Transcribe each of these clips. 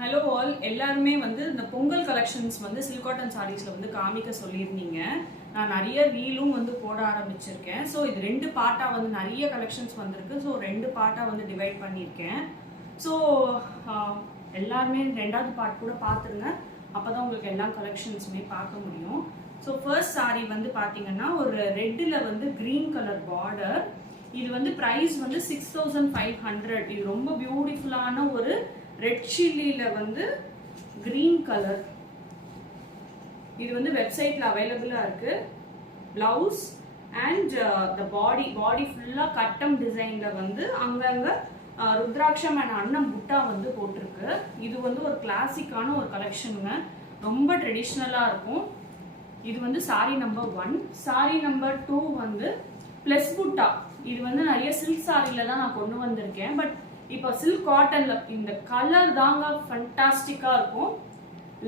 Hello all, எல்லாருமே வந்து இந்த பொங்கல் கலெக்ஷன்ஸ் வந்து சில்க் காட்டன் சாரீஸ்ல வந்து காமிக்க சொல்லியிருந்தீங்க. நான் நிறைய ரீலும் வந்து போட ஆரம்பிச்சிருக்கேன். ஸோ இது 2 பார்ட்டாக வந்து நிறைய கலெக்ஷன்ஸ் வந்திருக்கு. ஸோ 2 பார்ட்டாக வந்து டிவைட் பண்ணியிருக்கேன். ஸோ எல்லாருமே 2வது பார்ட் கூட பார்த்துருங்க. அப்போ தான் உங்களுக்கு எல்லா கலெக்ஷன்ஸுமே பார்க்க முடியும். ஸோ ஃபர்ஸ்ட் சாரீ வந்து பார்த்தீங்கன்னா ஒரு ரெட்டில் வந்து க்ரீன் கலர் பார்டர். இது வந்து ப்ரைஸ் வந்து 6500. இது ரொம்ப பியூட்டிஃபுல்லான ஒரு ரெட் சில்லியில வந்து கிரீன் கலர். இது வந்து வெப்சைட்ல அவைலபிளா இருக்கு. பிளவுஸ் அண்ட் த பாடி ஃபுல்லா கட்டம் டிசைன்ல வந்து அங்கங்க ருத்ராட்சம் அண்ட் அன்னம் புட்டா வந்து போட்டிருக்கு. இது வந்து ஒரு கிளாசிக்கான ஒரு கலெக்ஷனுங்க. ரொம்ப ட்ரெடிஷ்னலா இருக்கும். இது வந்து சாரி நம்பர் 1. சாரி நம்பர் 2 வந்து பிளஸ் புட்டா. இது வந்து நிறைய சில்க் சாரியில தான் நான் கொண்டு வந்திருக்கேன். பட் இப்போ சில்க் காட்டன்ல இந்த கலர் தாங்க ஃபண்டாஸ்டிக்கா இருக்கும்.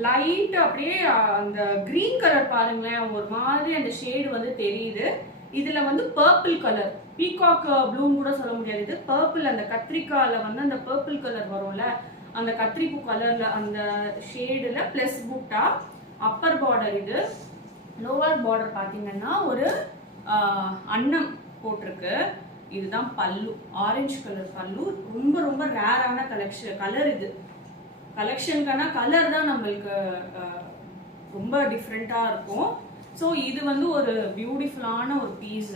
லைட் அப்படியே அந்த கிரீன் கலர் பாருங்களேன், ஒரு மாதிரி அந்த ஷேடு வந்து தெரியுது. இதுல வந்து பர்பிள் கலர், பீகாக் ப்ளூன்னு கூட சொல்ல முடியாது. இது பர்பிள், அந்த கத்திரிக்கால வந்து அந்த பர்பிள் கலர் வரும்ல, அந்த கத்திரிப்பூ கலர்ல அந்த ஷேடுல பிளஸ் புட்டா. அப்பர் பார்டர் இது. லோவர் பார்டர் பாத்தீங்கன்னா ஒரு அன்னம் போட்டிருக்கு. இதுதான் பல்லு, ஆரஞ்சு கலர் பல்லு. ரொம்ப ரொம்ப ரேரான கலர். இது கலெக்ஷனுக்கான கலர் தான் நம்மளுக்கு ரொம்ப டிஃப்ரெண்டா இருக்கும். ஸோ இது வந்து ஒரு பியூட்டிஃபுல்லான ஒரு பீஸ்.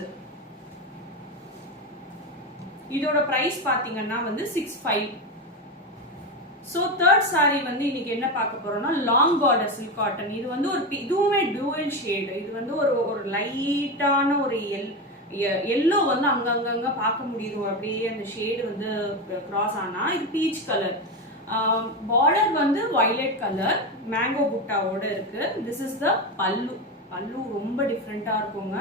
இதோட பிரைஸ் பாத்தீங்கன்னா வந்து 65. ஸோ தேர்ட் சாரி வந்து இன்னைக்கு என்ன பார்க்க போறோம்னா லாங் பார்டர் சில்க் காட்டன். இது வந்து ஒரு இதுவுமே டூவல் ஷேடு. இது வந்து ஒரு லைட்டான ஒரு எல்லோ வந்து அங்கங்க பார்க்க முடியுது. அப்படியே அந்த ஷேடு வந்து கிராஸ் ஆனா இது பீச் கலர். பார்டர் வந்து வயலட் கலர் மேங்கோ புட்டாவோட இருக்கு. திஸ் இஸ் த பல்லு. பல்லு ரொம்ப டிஃப்ரெண்டா இருக்குங்க.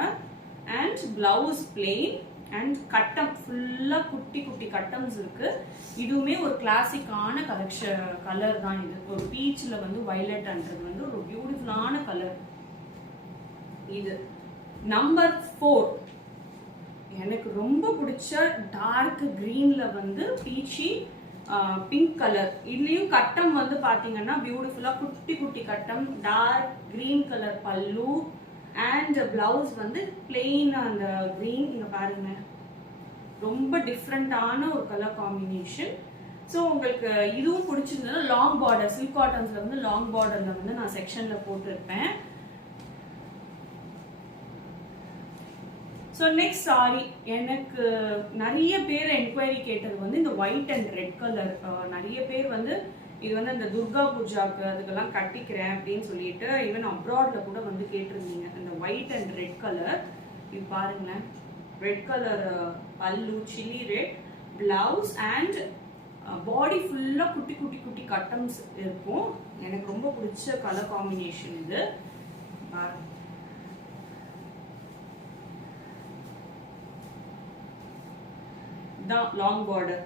அண்ட் பிளவுஸ் பிளெயின் அண்ட் கட்டம் ஃபுல்லா குட்டி குட்டி கட்டம்ஸ் இருக்கு. இதுவுமே ஒரு கிளாசிக்கான கலர் தான். இது ஒரு பீச்ல வந்து வயலட்ன்றது வந்து ஒரு பியூட்டிஃபுல்லான கலர். இது நம்பர் 4. எனக்கு ரொம்ப பிடிச்ச டார்க் கிரீன்ல வந்து பீச்சி பிங்க் கலர். இதுலயும் கட்டம் வந்து பாத்தீங்கன்னா பியூட்டிஃபுல்லா குட்டி குட்டி கட்டம், டார்க் கிரீன் கலர் பல்லு அண்ட் பிளவுஸ் வந்து பிளெயின் அந்த கிரீன். இங்க பாருங்க, ரொம்ப டிஃப்ரெண்டான ஒரு கலர் காம்பினேஷன். ஸோ உங்களுக்கு இதுவும் பிடிச்சிருந்தது. லாங் பார்டர் சில்க் காட்டன்ஸ்ல வந்து லாங் பார்டர்ல வந்து நான் செக்ஷன்ல போட்டிருப்பேன். ஸோ நெக்ஸ்ட் சாரி, எனக்கு நிறைய பேர் என்கொயரி கேட்டது வந்து இந்த ஒயிட் அண்ட் ரெட் கலர். நிறைய பேர் வந்து இது வந்து அந்த துர்கா பூஜாக்கு அதுக்கெல்லாம் கட்டிக்கிறேன் அப்படின்னு சொல்லிட்டு ஈவன் அப்ராட்ல கூட வந்து கேட்டிருந்தீங்க. அந்த ஒயிட் அண்ட் ரெட் கலர். இது பாருங்களேன், ரெட் கலர் பல்லு, chilli red blouse and body ஃபுல்லா குட்டி குட்டி குட்டி கட்டம்ஸ் இருக்கும். எனக்கு ரொம்ப பிடிச்ச கலர் காம்பினேஷன் இது. பாருங்க, the long border.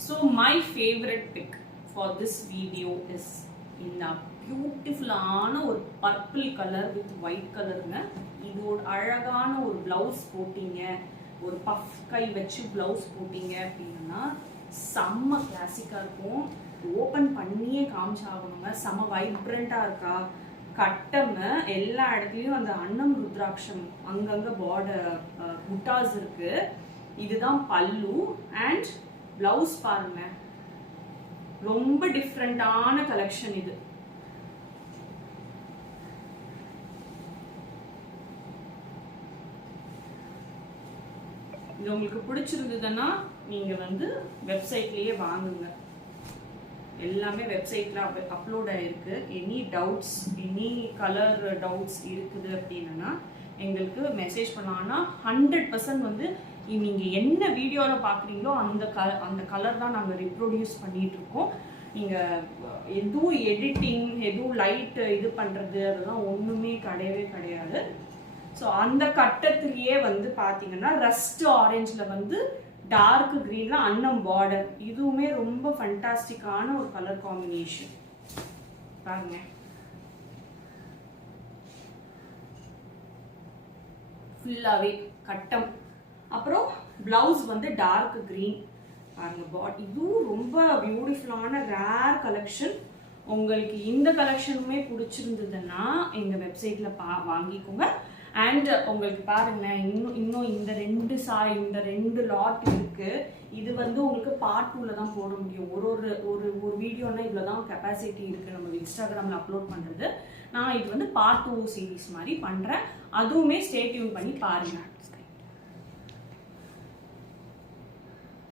So my favorite pick for this video is in a beautiful ஆன ஒரு purple color with white colorங்க. இதோட அழகான ஒரு பிளவுஸ் போட்டீங்க, ஒரு பஃப் கை வச்சு பிளவுஸ் போட்டீங்க அப்படின்னா செம்ம கிளாசிக்கா இருக்கும். ஓப்பன் பண்ணியே காமிச்சாகணுங்க. செம வைப்ரண்டா இருக்கா. கட்டம் எல்லா இடத்துலயும் அந்த அன்னம் ருத்ராட்சம் அங்கங்க பார்டர் புட்டாஸ் இருக்கு. இதுதான் பல்லு அண்ட் பிளவுஸ் பாருங்க. ரொம்ப டிஃப்ரெண்டான கலெக்ஷன் இது. இது உங்களுக்கு பிடிச்சிருந்ததுன்னா நீங்க வந்து வெப்சைட்லயே வாங்குங்க. எல்லாமே வெப்சைட்ல அப்லோட் ஆயிருக்கு. Any doubts, any colour doubts இருக்குது அப்படின்னா எங்களுக்கு மெசேஜ் பண்ணாங்கன்னா 100% வந்து நீங்க என்ன வீடியோல பாக்குறீங்களோ அந்த கலர் தான் நாங்க ரிப்ரொடியூஸ் பண்ணிட்டு இருக்கோம். நீங்க எதுவும் எடிட்டிங், எதுவும் லைட் இது பண்றது அதெல்லாம் ஒண்ணுமே கிடையவே கிடையாது. ஸோ அந்த கட்டத்திலேயே வந்து பாத்தீங்கன்னா ரஸ்ட் ஆரஞ்சுல வந்து டார்க் கிரீன்ல அன்னம் பார்டர். இதுவுமே ரொம்ப ஃபண்டாஸ்டிக்கான ஒரு கலர் காம்பினேஷன் பாருங்க. ஃபுல்லாகவே கட்டம். அப்புறம் பிளவுஸ் வந்து டார்க் கிரீன் பாருங்க. இதுவும் ரொம்ப பியூட்டிஃபுல்லான ரேர் கலெக்ஷன். உங்களுக்கு இந்த கலெக்ஷனுமே பிடிச்சிருந்ததுன்னா எங்க வெப்சைட்ல வாங்கிக்கோங்க. அண்ட் உங்களுக்கு பாருங்களேன், இன்னும் இந்த ரெண்டு லாட் இருக்கு. இது வந்து உங்களுக்கு பார்ட் 2ல தான் போட முடியும். ஒரு வீடியோனா இவ்வளவுதான் கெப்பாசிட்டி இருக்கு நம்ம இன்ஸ்டாகிராம்ல அப்லோட் பண்றது. நான் இது வந்து பார்ட் 2 சீரீஸ் மாதிரி பண்றேன். அதுவுமே ஸ்டே டியூன் பண்ணி பாருங்க.